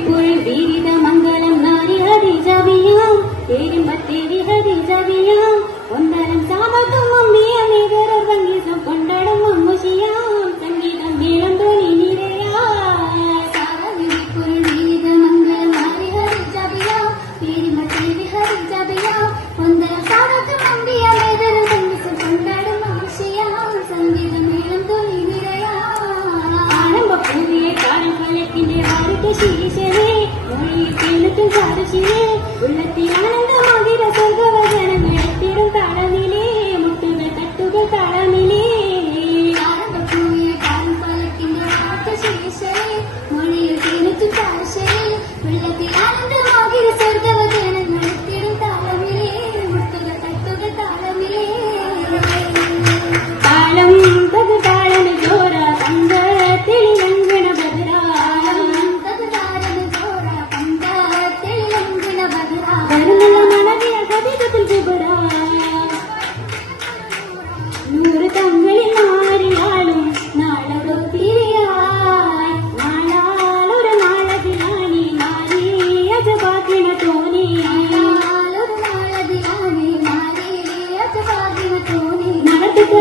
പുൽ വീരിത മംഗളം നാരി ഹരി ജവിയ ഏരിമ്പത്തെ വിഹരി ജവിയ ഒന്നരം സാമത്തും கேட்ட சீசனே மொழியில் கேளுக்கும் சாருஷியே உள்ளத்தில் ஆனந்தமாகிற சொர்க்கவசனம் சொர்க்க నడకతో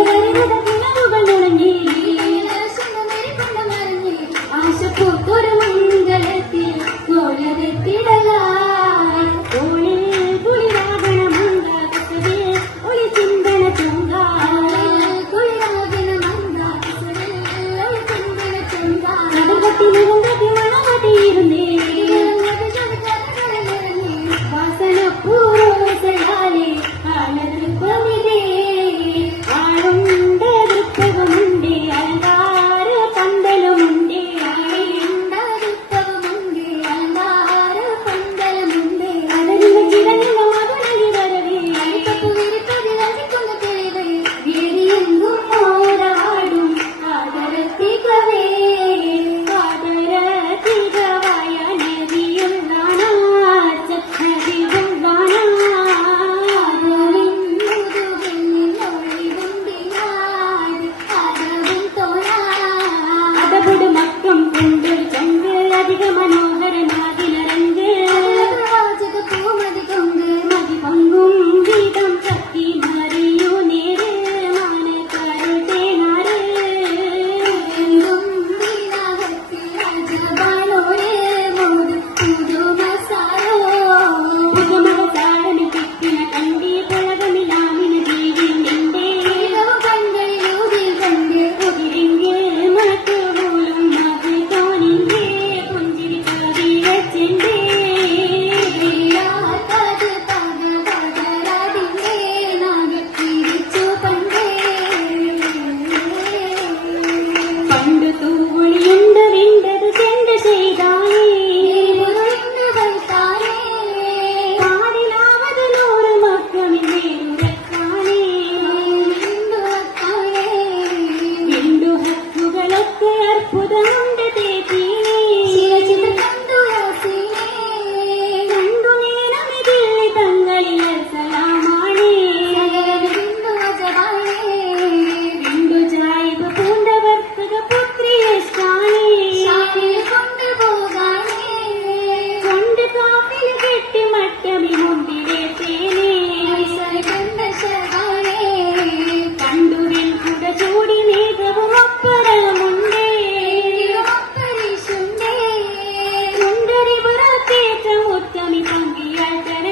தேவரா தேற்ற ஒத்தமி தங்கியாழ்த்த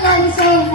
heart runs over.